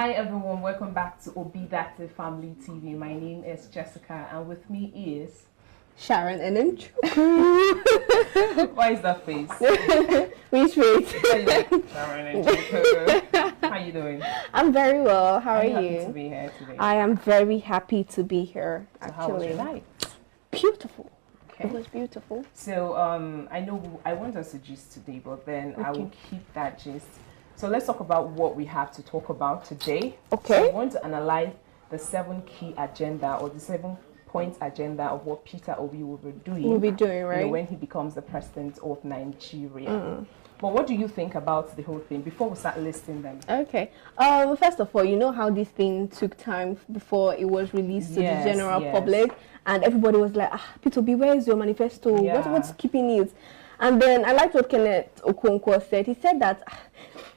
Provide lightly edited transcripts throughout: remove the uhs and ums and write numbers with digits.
Hi everyone, welcome back to Obi That Family TV. My name is Jessica and with me is Sharon and then Why is that face? Which face? Sharon and How you doing? I'm very well. How are you? Happy to be here today. I am very happy to be here. So how was your night? Beautiful. Okay. It was beautiful. So I know I want us to gist today, but then I will keep that gist. So let's talk about what we have to talk about today. Okay. So I want to analyze the 7 key agenda or the 7-point agenda of what Peter Obi will be doing. Right? When he becomes the president of Nigeria. But what do you think about the whole thing before we start listing them? Okay. First of all, you know how this thing took time before it was released to the general public, and everybody was like, Peter Obi, where is your manifesto? Yeah. What's keeping it? And then I liked what Kenneth Okonkwo said. He said that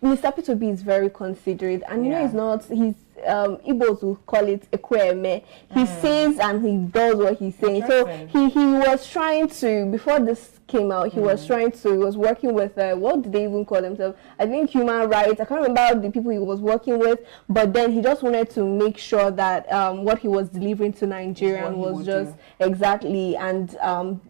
Mr. Peter Obi is very considerate, and you know he's not. He's Igbos will call it ekweme. He says and he does what he's saying. So he was trying to, before this came out, he was working with what did they even call themselves? I think human rights. I can't remember the people he was working with, but then he just wanted to make sure that what he was delivering to Nigerians was just exactly, and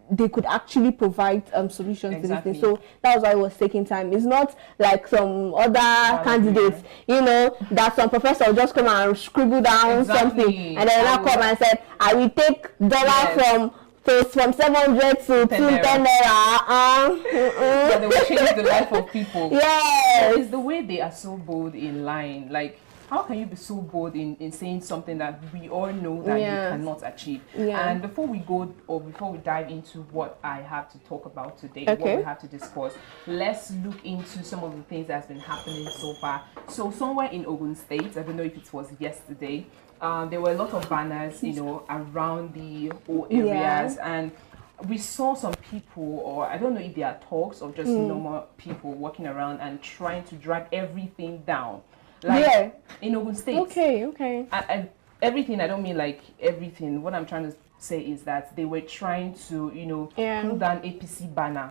they could actually provide solutions to this thing. So that was why it was taking time. It's not like some other candidates, you know, that some professor will just come and scribble down something, and then I'll come and say, I will take dollar from 700 to 10 naira. Yeah, they will change the life of people. Yes. It's the way they are so bold in lying. Like, how can you be so bold in saying something that we all know that you cannot achieve? And before we dive into what I have to talk about today, what we have to discuss, let's look into some of the things that's been happening so far. So somewhere in Ogun State, I don't know if it was yesterday, there were a lot of banners, you know, around the whole areas, and we saw some people, or I don't know if they are talks or just normal people walking around and trying to drag everything down. Like in Ogun State. Okay. And everything, I don't mean like everything. What I'm trying to say is that they were trying to, you know, pull down APC banner.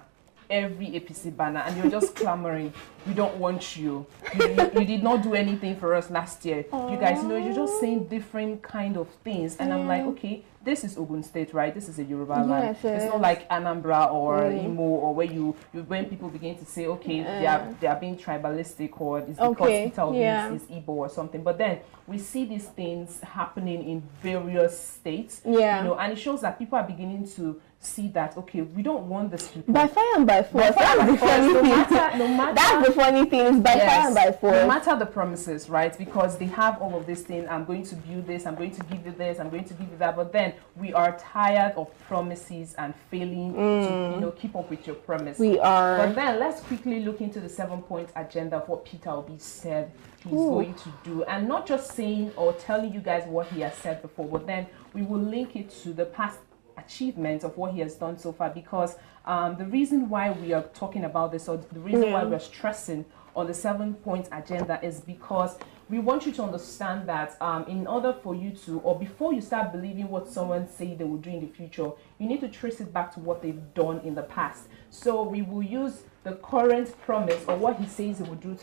Every APC banner, and you're just clamoring, we don't want you. You did not do anything for us last year. You guys, you know, you're just saying different kind of things, and I'm like, okay, this is Ogun State, right? This is a Yoruba land. It's not like Anambra or Imo, or where when people begin to say, okay, they are being tribalistic, or it's because Peter Obi is Igbo or something. But then we see these things happening in various states, you know, and it shows that people are beginning to see that, okay, we don't want this people. By fire and by force. That's the funny thing. That's the funny thing, is by fire and by force. No matter the promises, right? Because they have all of this thing, I'm going to build this, I'm going to give you this, I'm going to give you that. But then we are tired of promises and failing to, you know, keep up with your promise. We are. But then let's quickly look into the 7-point agenda of what Peter Obi said he's going to do. And not just saying or telling you guys what he has said before, but then we will link it to the past achievements of what he has done so far, because the reason why we are talking about this, or the reason why we're stressing on the 7-point agenda, is because we want you to understand that in order for you to, or before you start believing what someone say they will do in the future, you need to trace it back to what they've done in the past. So we will use the current promise, or what he says he will do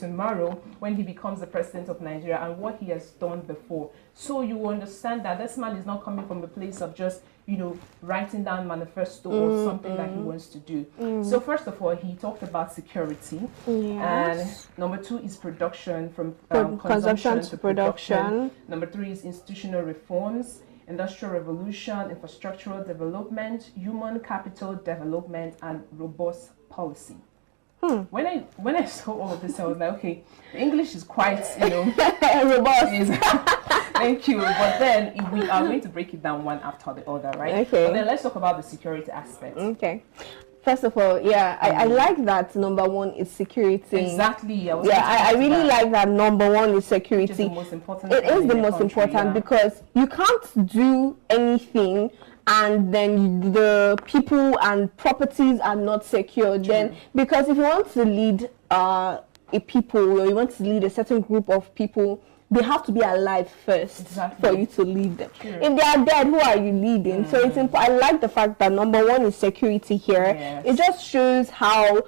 tomorrow, when he becomes the president of Nigeria, and what he has done before. So you will understand that this man is not coming from a place of just, you know, writing down manifesto or something that he wants to do. So first of all, he talked about security, and number 2 is production, from consumption to production. Number 3 is institutional reforms, industrial revolution, infrastructural development, human capital development, and robust policy. When I saw all of this, I was like, okay, the English is quite, you know, robust. Thank you. But then we are going to break it down one after the other, right? Okay. But then let's talk about the security aspect. Okay. First of all, I like that number 1 is security. Exactly. I really like that number 1 is security. Which is the most important. It is the most important, because you can't do anything and then the people and properties are not secure. Then, because if you want to lead a people, or you want to lead a certain group of people, they have to be alive first for you to lead them. If they are dead, who are you leading? So it's important. I like the fact that number 1 is security here. It just shows how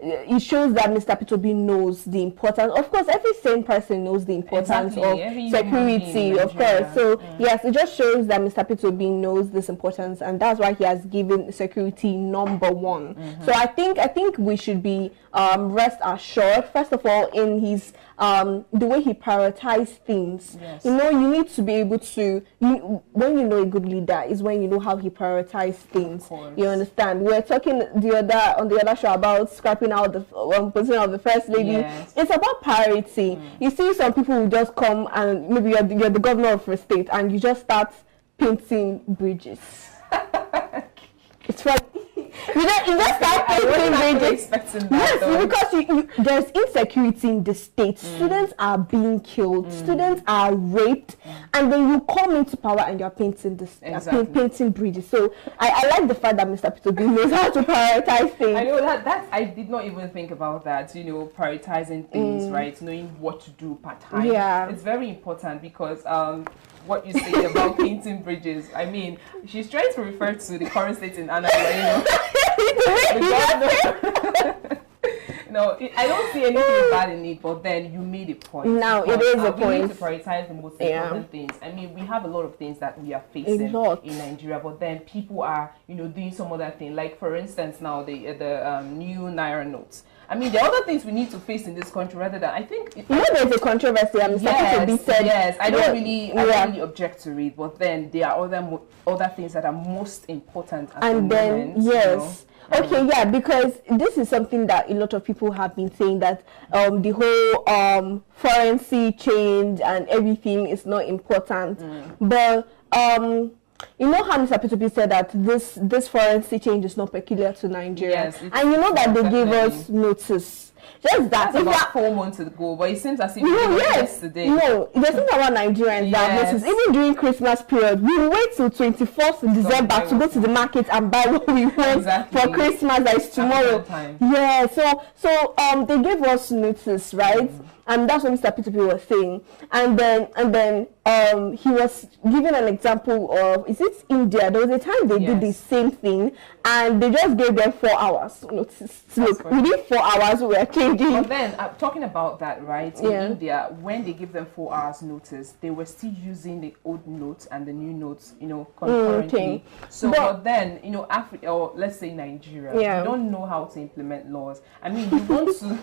it shows that Mr. P2B knows the importance. Of course, every sane person knows the importance of security, of course. So yes, it just shows that Mr. P2B knows this importance, and that's why he has given security number one. So I think we should be rest assured, first of all, in his the way he prioritizes things. Yes. You know, you need to be able to, when you know a good leader is when you know how he prioritizes things. You understand? We're talking on the other show about scrapping out the position of the first lady. Yes. It's about priority. You see some people who just come and maybe you're the governor of a state and you just start painting bridges. It's funny. You just start painting bridges. Yes, because there's insecurity in the state. Students are being killed. Students are raped. And then you come into power and you're painting painting bridges. So I like the fact that Mr. P2B knows how to prioritize things. I know that I did not even think about that, you know, prioritizing things, right? Knowing what to do part time. Yeah. It's very important because what you say about painting bridges, I mean, she's trying to refer to the current state in Anambra, No, I don't see anything bad in it, but then you made a point. Now, it is a point. We need to prioritize the most important things. I mean, we have a lot of things that we are facing in Nigeria, but then people are, you know, doing some other thing. Like, for instance, now the new Naira notes. I mean, there are other things we need to face in this country rather than, I think... there's a controversy. Yes, I don't really object to it, but then there are other things that are most important at the moment. Yes. You know? Okay, yeah, because this is something that a lot of people have been saying, that the whole forensic change and everything is not important. But you know how Mr. P2B said that this forensic change is not peculiar to Nigeria. Yes, and you know that they gave us notice. Just that. That's about 4 months ago, but it seems as if yesterday. No, there's something about Nigerians that notice. Even during Christmas period, we wait till 24th December to go to the market and buy what we want for Christmas. That is tomorrow. Yeah. So they gave us notice, right? And that's what Mr. P2B was saying. And then he was giving an example of, is it India? There was a time they did the same thing, and they just gave them 4 hours notice. Look, within 4 hours we were changing. But then, talking about that, right? In India, when they give them 4 hours notice, they were still using the old notes and the new notes, you know, concurrently. So, but then, you know, Africa, or let's say Nigeria, you don't know how to implement laws. I mean, you want to,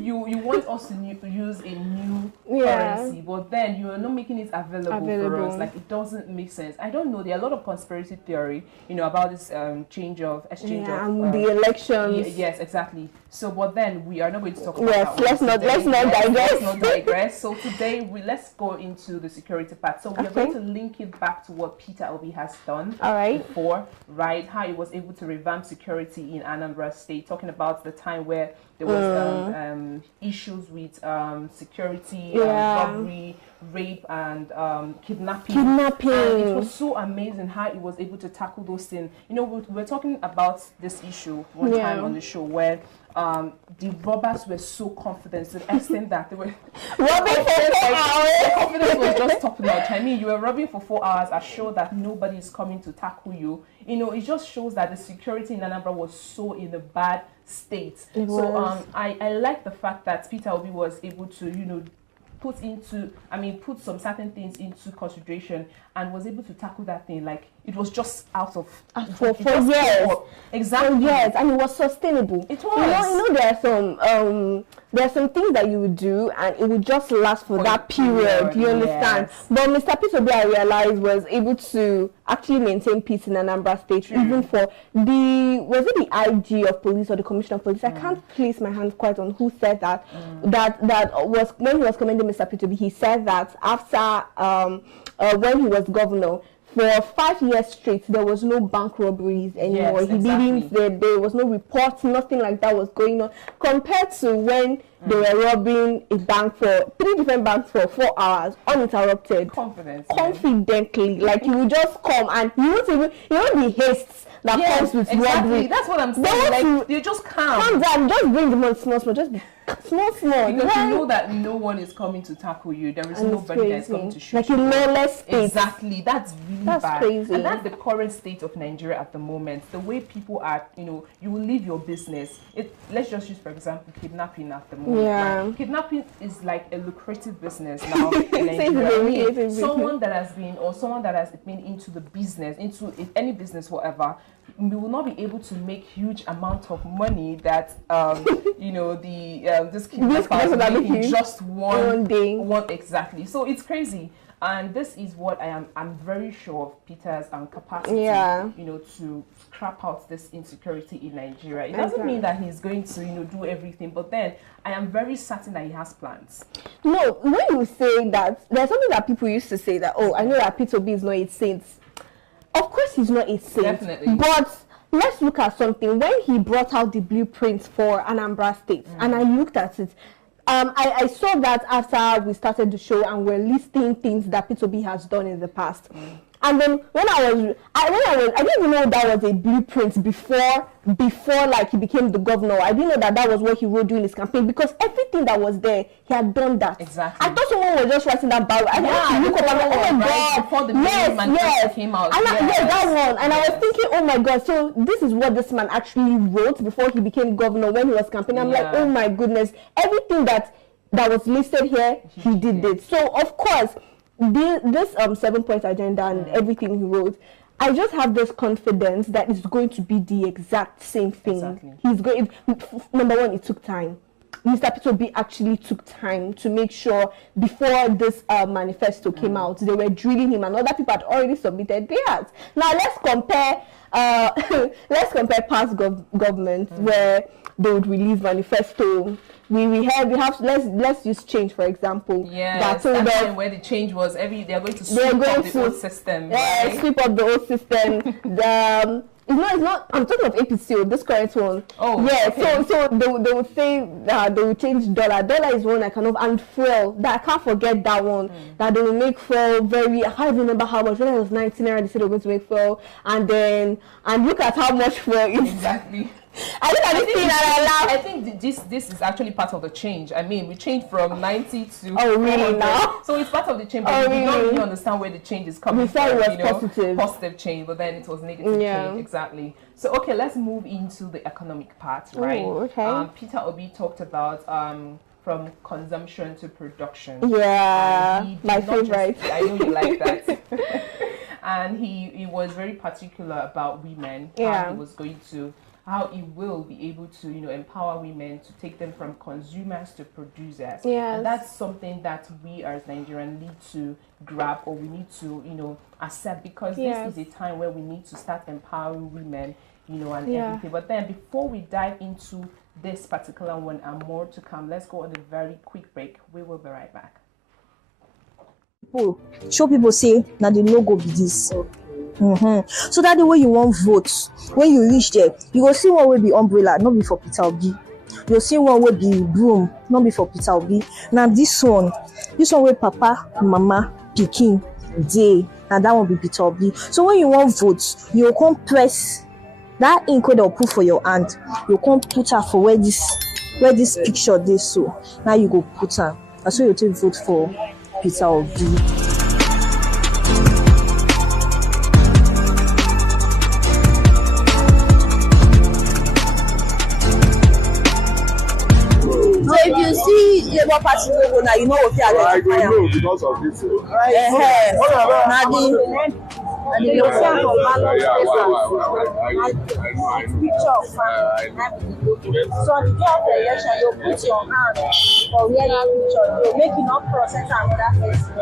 you want us to use a new currency, but then you are not making it available for us. Like, it doesn't make sense. I don't know. There are a lot of conspiracy theory, you know, about this exchange of the elections. Yes, exactly. So, but then we are not going to talk about that. Let's not digress. So today let's go into the security part. So we are going to link it back to what Peter Obi has done before, right? How he was able to revamp security in Anambra State, talking about the time where there was issues with security, robbery, rape, and kidnapping. And it was so amazing how he was able to tackle those things. You know, we were talking about this issue one time on the show where the robbers were so confident to the extent that they were robbing for 4 hours. The confidence was just top notch. I mean, you were robbing for 4 hours, assured that nobody is coming to tackle you. You know, it just shows that the security in Anambra was so in a bad state. I like the fact that Peter Obi was able to, you know, put some certain things into consideration and was able to tackle that thing. Like, it was just out of for years. Exactly. For years, and it was sustainable. It was. You know, there are some things that you would do and it would just last for that period. You understand? But Mr. P2B, I realized, was able to actually maintain peace in Anambra State, even for was it the IG of police or the commissioner of police? I can't place my hand quite on who said that. That was when he was commending Mr. P2B. He said that after when he was governor, for 5 years straight, there was no bank robberies anymore. There was no reports, nothing like that was going on. Compared to when they were robbing a bank 3 different banks for 4 hours, uninterrupted. Confidently. Like, you would just come and you won't even, the hastes that comes with robbery. That's what I'm saying. Like, you just calm down, just bring the money small, just be small. Because you know that no one is coming to tackle you. There is nobody that's coming to shoot like you. in lawless state. Exactly. That's really bad. Crazy. And that's the current state of Nigeria at the moment. The way people are, you will leave your business. Let's just use, for example, kidnapping at the moment. Yeah. Right? Kidnapping is like a lucrative business now in Nigeria. Someone that has been into the business, into any business, whatever, we will not be able to make huge amount of money that this kidnappers make in just one day. Exactly. So it's crazy. And this is what I'm very sure of Peter's capacity, to scrap out this insecurity in Nigeria. It doesn't mean that he's going to, do everything, but then I am very certain that he has plans. No, when you say that, there's something that people used to say that, I know that Peter Obi is not a saint. Of course he's not a saint. Definitely. But let's look at something. When he brought out the blueprint for Anambra State, and I looked at it, I saw that after we started the show and we're listing things that Peter Obi has done in the past. And then when I didn't even know that was a blueprint before like he became the governor. I didn't know that was what he wrote during his campaign, because everything that was there, he had done that. Exactly. I thought someone was just writing that barrel. I had to look up and oh my God. Before the manifesto came out. And that one. And I was thinking, oh my God, so this is what this man actually wrote before he became governor when he was campaigning. I'm like, oh my goodness, everything that was listed here, he did it. So of course, this 7-point agenda and everything he wrote, I just have this confidence that it's going to be the exact same thing. Exactly. He's going. Number one, it took time. Mr. Peter Obi actually took time to make sure before this manifesto came out, they were drilling him, and other people had already submitted theirs. Now let's compare past governments where they would release manifesto. Let's use change for example. Yeah, that's where the change was. They are going to sweep up the old system. Yeah, right? Sweep up the old system. It's not. I'm talking of APCO, this current one. Oh, yeah. Okay. So they would say they will change dollar. Dollar is one I cannot, and fuel. That I can't forget that one. That they will make fuel very. I can't remember how much. When I was 19, they said they were going to make fuel, and look at how much fuel is. Exactly. I think this is actually part of the change. I mean, we changed from 90 to... Oh, really now? So it's part of the change, but we don't really understand where the change is coming from. We thought it was positive change, but then it was negative change. Exactly. So, okay, let's move into the economic part, right? Oh, okay. Peter Obi talked about from consumption to production. Yeah, my favorite. I know you like that. And he was very particular about women. Yeah. How he will be able to, empower women to take them from consumers to producers. Yes. And that's something that we as Nigerians need to grab, or we need to, accept, because this is a time where we need to start empowering women, and everything. But then before we dive into this particular one and more to come, let's go on a very quick break. We will be right back. Show people say, now the logo be this. So that the way you want vote, when you reach there, you go see one will be umbrella, not be for Peter Obi. You'll see one will be broom, not be for Peter Obi. Now this one will Papa, Mama, Pikin, Day, and that one will be Peter Obi. So when you want vote, you come press that ink they'll put for your hand. You come put her for where this picture is. So now you go put her. That's why you take vote for Peter Obi. So if you see Labour Party logo now, you know what they are. I don't know because of this. The official for ballot picture of so on the day of the election, you put your hand for where that picture, you make it not process another person.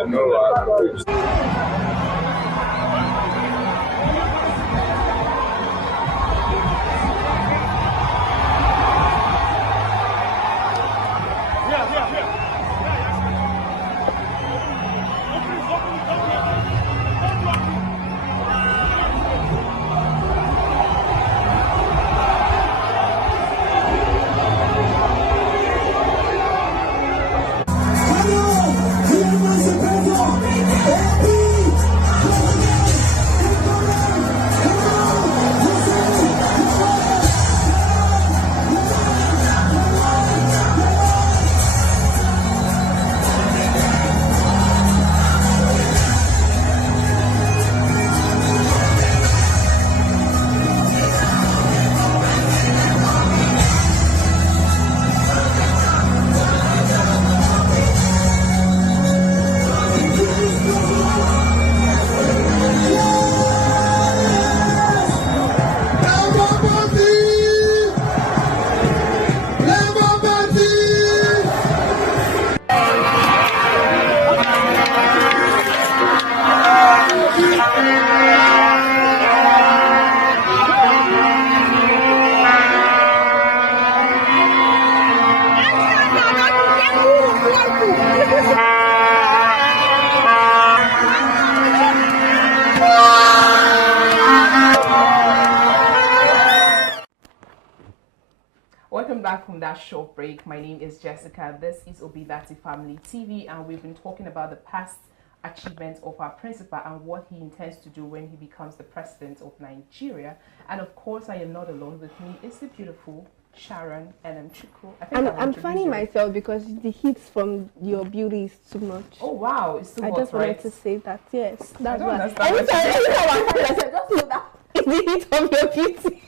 Welcome back from that short break. My name is Jessica. This is Obidati Family TV, and we've been talking about the past achievements of our principal and what he intends to do when he becomes the president of Nigeria. And of course, I am not alone. With me is the beautiful Sharon and Chiku. I'm funny myself because the heat from your beauty is too much. Oh wow, it's too much, I just wanted right? to say that. Yes, that's why. Every time I said, just know that it's the heat of your beauty.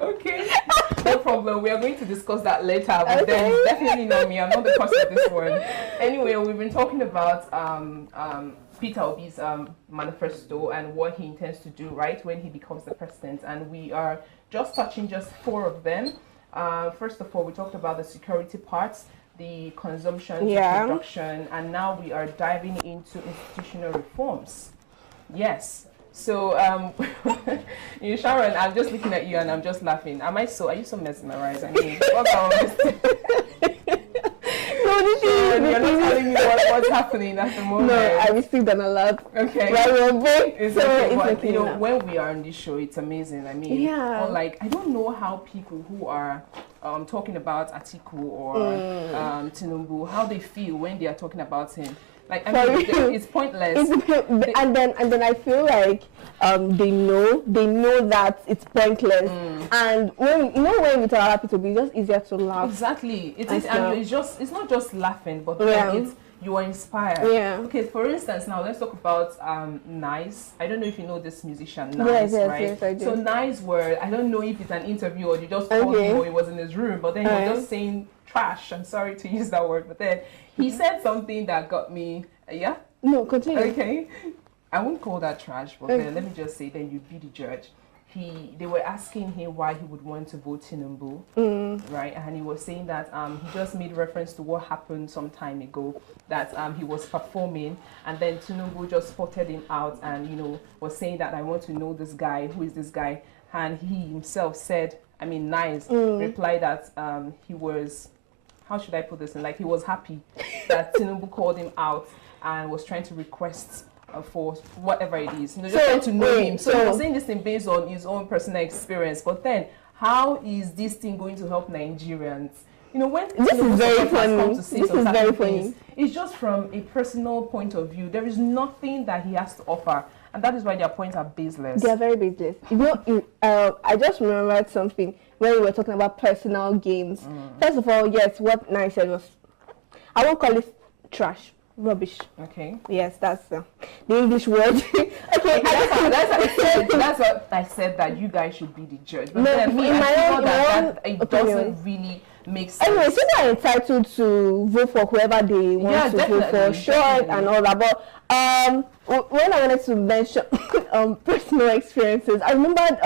Okay, no problem. We are going to discuss that later, but then it's definitely not me. I'm not the cause of this one. Anyway, we've been talking about Peter Obi's manifesto and what he intends to do right when he becomes the president, and we are just touching just 4 of them. First of all, we talked about the security parts, the consumption, the production, and now we are diving into institutional reforms. Yes. So, you Sharon, I'm just looking at you and I'm just laughing. Are you so mesmerized? I mean, what's wrong with this? Sharon, you're not telling me what's happening at the moment. No, I received an alert. Okay. It's okay, but you know, when we are on this show, it's amazing. I mean, I don't know how people who are talking about Atiku or Tinubu, how they feel when they are talking about him. Like, I mean, it's pointless. And then I feel like they know that it's pointless. And when we tell other people, it's just easier to laugh. Exactly. It is, and it's not just laughing, but then you are inspired. Yeah. Okay, for instance, now let's talk about Nice. I don't know if you know this musician, Nice, right? Yes, I do. So Nice I don't know if it's an interview or you just called him or he was in his room, but then he was just saying trash. I'm sorry to use that word, but then he said something that got me, No, continue. Okay. I won't call that trash, but then let me just say, then you be the judge. They were asking him why he would want to vote Tinubu, right? And he was saying that he just made reference to what happened some time ago, that he was performing, and then Tinubu just spotted him out and, was saying that I want to know this guy, who is this guy? And he himself said, Nice, replied that he was, how should I put this in? Like, he was happy that Tinubu called him out and was trying to request for whatever it is, just trying to know him. So he was saying this thing based on his own personal experience. But then, how is this thing going to help Nigerians? When this is very funny. This is very funny. It's just from a personal point of view. There is nothing that he has to offer, and that is why their points are baseless. They are very baseless. I just remembered something when we were talking about personal gains. First of all, yes, what Nice said was, I won't call it trash. Rubbish. Okay. Yes, that's the English word. Okay, that's what I said, that you guys should be the judge. But then in my own it doesn't really make sense. Anyway, people are entitled to vote for whoever they want to vote for, sure, and all that. But when I wanted to mention personal experiences, I remembered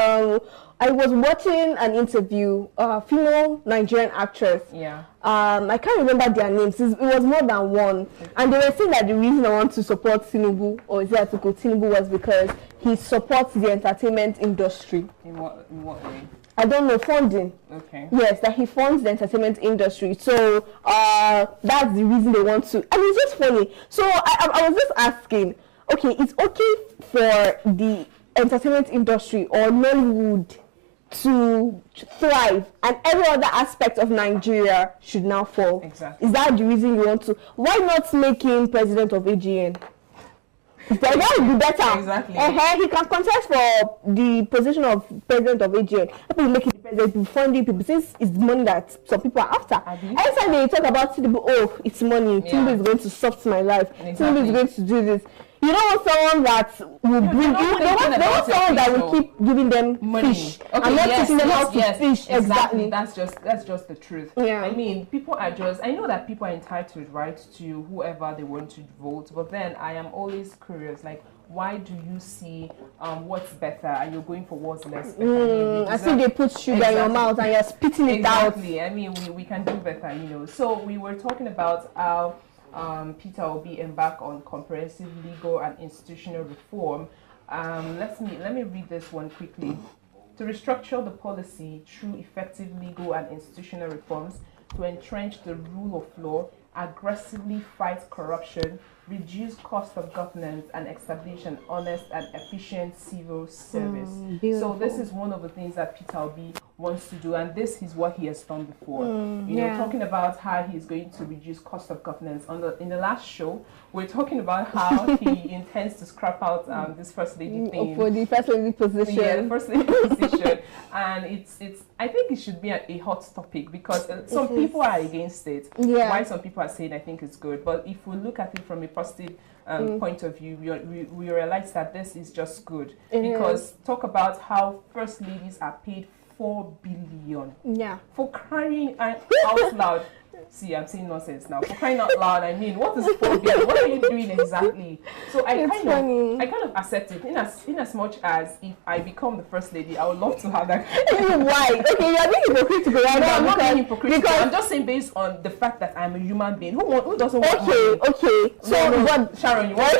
I was watching an interview, female Nigerian actress. Yeah. I can't remember their names. It was more than one. And they were saying that the reason I want to support Tinubu, or is that to go Tinubu, was because he supports the entertainment industry. In what way? I don't know, funding. Okay. Yes, that he funds the entertainment industry. So that's the reason they want to. And it's just funny. So I was just asking, okay, it's okay for the entertainment industry or Nollywood to thrive and every other aspect of Nigeria should now fall. Exactly. Is that the reason you want to? Why not make him president of AGN? That would be better. Exactly. He can contest for the position of president of AGN. People make it president, funding people, since it's money that some people are after. Anytime they talk about Tinubu, oh, it's money. Tinubu is going to soften my life. Tinubu is going to do this. You don't want someone that will bring. They want someone that will keep giving them money. Fish. Okay, and not teaching them how to fish. Exactly. That's just the truth. Yeah. I mean, people are just. I know that people are entitled, right, to whoever they want to vote. But then I am always curious, like, why do you see what's better and you're going for what's less better? I think they put sugar in your mouth and you're spitting it out. Exactly. I mean, we can do better, So we were talking about how Peter Obi embark on comprehensive legal and institutional reform. Let me read this one quickly. To restructure the policy through effective legal and institutional reforms, to entrench the rule of law, aggressively fight corruption, reduce cost of governance, and establish an honest and efficient civil service. So this is one of the things that Peter Obi wants to do, and this is what he has done before. You know, talking about how he's going to reduce cost of governance. In the last show, we're talking about how he intends to scrap out this first lady thing for the first lady position. Yeah, the first lady position, and it's. I think it should be a hot topic because some people are against it. Yeah. While some people are saying I think it's good, but if we look at it from a positive point of view, we realize that this is just good because talk about how first ladies are paid 4 billion. Yeah. For crying out loud. See, I'm saying nonsense now. For crying out loud, I mean, what is 4 billion? What are you doing exactly? So I kind of accept it in as much as if I become the first lady, I would love to have that. Why? Okay, you're being hypocritical right now. I'm not being hypocritical. I'm just saying based on the fact that I'm a human being. Who doesn't want money? Okay. So what, Sharon, you want to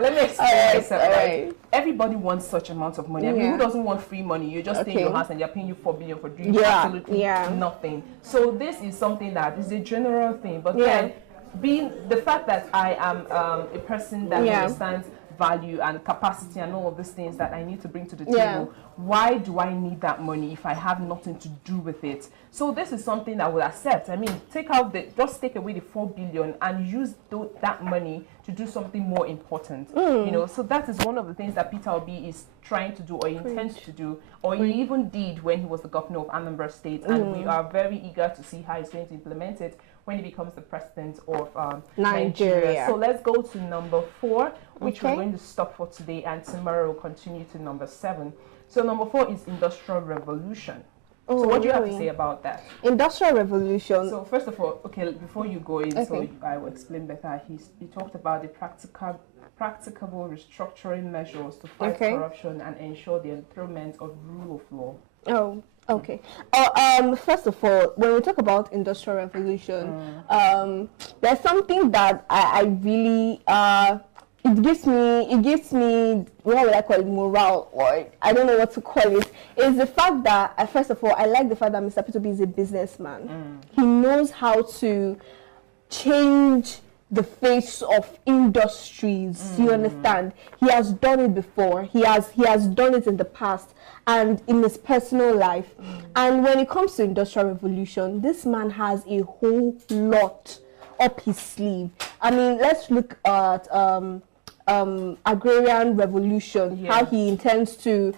let me explain myself. Right? Everybody wants such amount of money. I mean, who doesn't want free money? You just stay in your house and they're paying you 4 billion for doing absolutely nothing. So this is something that is a general thing. But then, being the fact that I am a person that understands value and capacity and all of these things that I need to bring to the table, why do I need that money if I have nothing to do with it? So this is something I will accept. I mean, just take away the 4 billion and use that money to do something more important. You know, so that is one of the things that Peter Obi is trying to do or intends to do, or he even did when he was the governor of Anambra State, and we are very eager to see how he's going to implement it when he becomes the president of Nigeria. So let's go to number 4, which we're going to stop for today, and tomorrow we'll continue to number 7. So number 4 is Industrial Revolution. So what do you have to say about that? Industrial Revolution. So first of all, okay, before you go in, so I will explain better. He talked about the practicable restructuring measures to fight corruption and ensure the enthronement of rule of law. Oh, okay. First of all, when we talk about Industrial Revolution, there's something that I really it gives me what would I call it, morale, or I don't know what to call it, is the fact that first of all, I like the fact that Mr. Peter is a businessman. He knows how to change the face of industries. You understand? He has done it before. He has done it in the past and in his personal life. And when it comes to Industrial Revolution, this man has a whole lot up his sleeve. I mean, let's look at agrarian revolution, how he intends to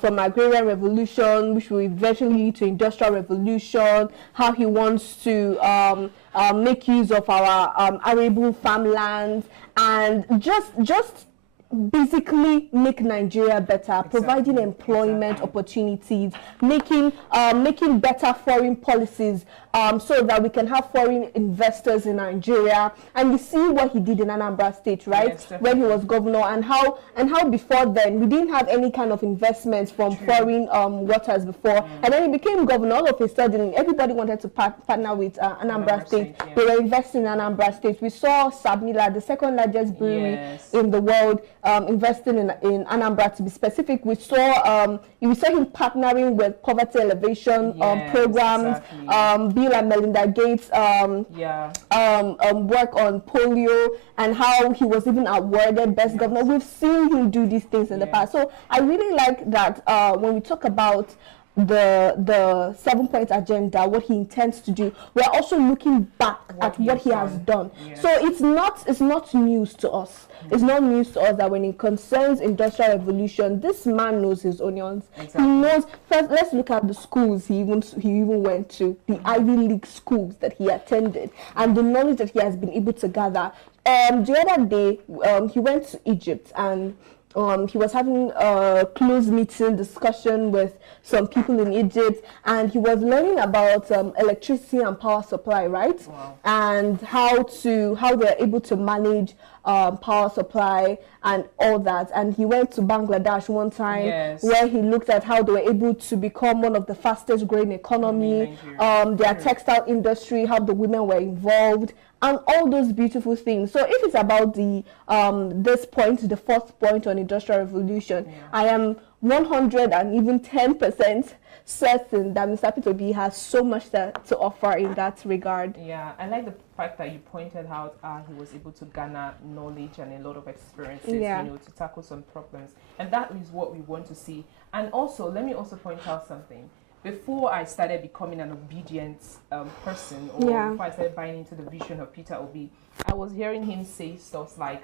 from agrarian revolution, which will eventually lead to industrial revolution, how he wants to make use of our arable farmlands, and just basically make Nigeria better, providing employment opportunities, making better foreign policies, so that we can have foreign investors in Nigeria. And you see what he did in Anambra State, right? Yes, when he was governor, and how before then we didn't have any kind of investments from foreign waters before. And then he became governor. All of a sudden, everybody wanted to partner with Anambra State. They were investing in Anambra State. We saw Sabmila, the second largest brewery in the world, investing in Anambra, to be specific. We saw him partnering with poverty elevation programs, Bill and Melinda Gates work on polio, and how he was even awarded best governor. We've seen him do these things in the past. So I really like that when we talk about the 7-point agenda, what he intends to do, we're also looking back at what he has done. So it's not news to us. It's not news to us that when it concerns industrial revolution, this man knows his onions. He knows. First, let's look at the schools he even went to, the Ivy League schools that he attended, and the knowledge that he has been able to gather. The other day, he went to Egypt, and he was having a close meeting discussion with some people in Egypt, and he was learning about electricity and power supply, right? And how they're able to manage power supply and all that. And he went to Bangladesh one time, where he looked at how they were able to become one of the fastest growing economy, their textile industry, how the women were involved, and all those beautiful things. So if it's about the this point, the 4th point on industrial revolution, I am 100 and even 10% certain that Mr. Peter has so much to offer in that regard. Yeah, I like the fact that you pointed out he was able to garner knowledge and a lot of experiences, you know, to tackle some problems, and that is what we want to see. And also, let me also point out something. before I started becoming an obedient person, or before I started buying into the vision of Peter Obi, I was hearing him say stuff like,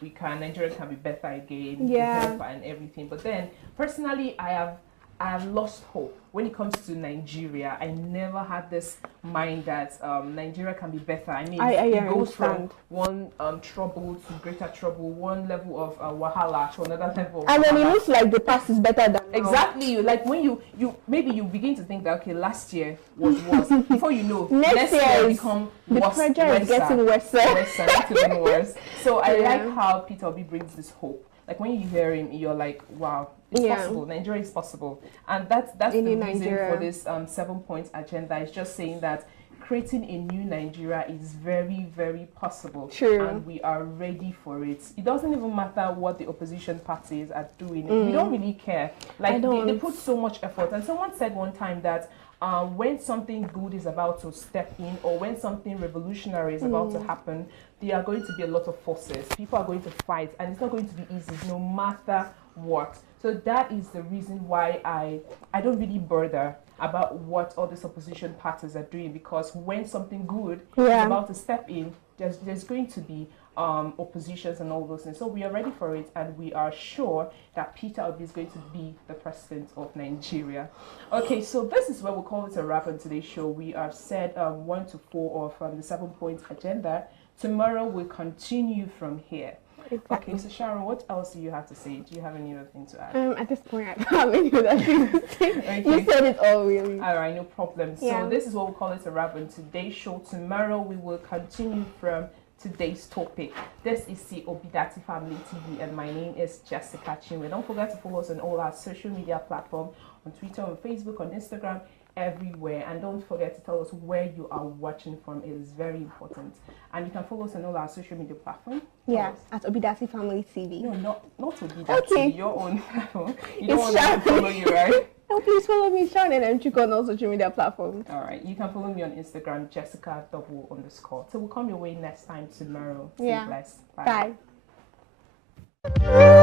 Nigeria can be better again, and everything. But then, personally, I have lost hope when it comes to Nigeria. I never had this mind that Nigeria can be better. I mean, it goes from one trouble to greater trouble, one level of wahala to another level of and then wahala. it looks like the past is better than exactly. Like when you maybe you begin to think that, okay, last year was worse. Before you know, next year become worse. The pressure is getting worse. Not even worse. So I like how Peter Obi brings this hope. Like when you hear him, you're like, wow, it's possible. Nigeria is possible. And that's the reason for this 7-point agenda. It's just saying that creating a new Nigeria is very, very possible. True. And we are ready for it. It doesn't even matter what the opposition parties are doing. We don't really care. Like they put so much effort. And someone said one time that when something good is about to step in, or when something revolutionary is about to happen, there are going to be a lot of forces. People are going to fight, and it's not going to be easy, no matter what. So that is the reason why I don't really bother about what all these opposition parties are doing, because when something good is about to step in, there's going to be oppositions and all those things. So we are ready for it, and we are sure that Peter Obi is going to be the president of Nigeria. Okay, so this is where we'll call it a wrap on today's show. We have said 1 to 4 of the 7-point agenda. Tomorrow we'll continue from here. Exactly. Okay, so Sharon, what else do you have to say? Do you have any other thing to add? At this point, I don't have any other thing to say. Okay. You said it all, really. All right, no problem. So this is what we call it a wrap on today's show. Tomorrow we will continue from today's topic. This is the Obidati Family TV, and my name is Jessica Chinwe. Don't forget to follow us on all our social media platforms, on Twitter, on Facebook, on Instagram, everywhere. And don't forget to tell us where you are watching from. It is very important. And you can follow us on all our social media platforms. At Obidati Family TV. No, not Obidati. Your own platform. You don't want to follow you, right? No, please follow me, Sharon, and check on all social media platforms. All right, you can follow me on Instagram, Jessica__. So we'll come your way next time tomorrow. Stay blessed. Bye. Bye.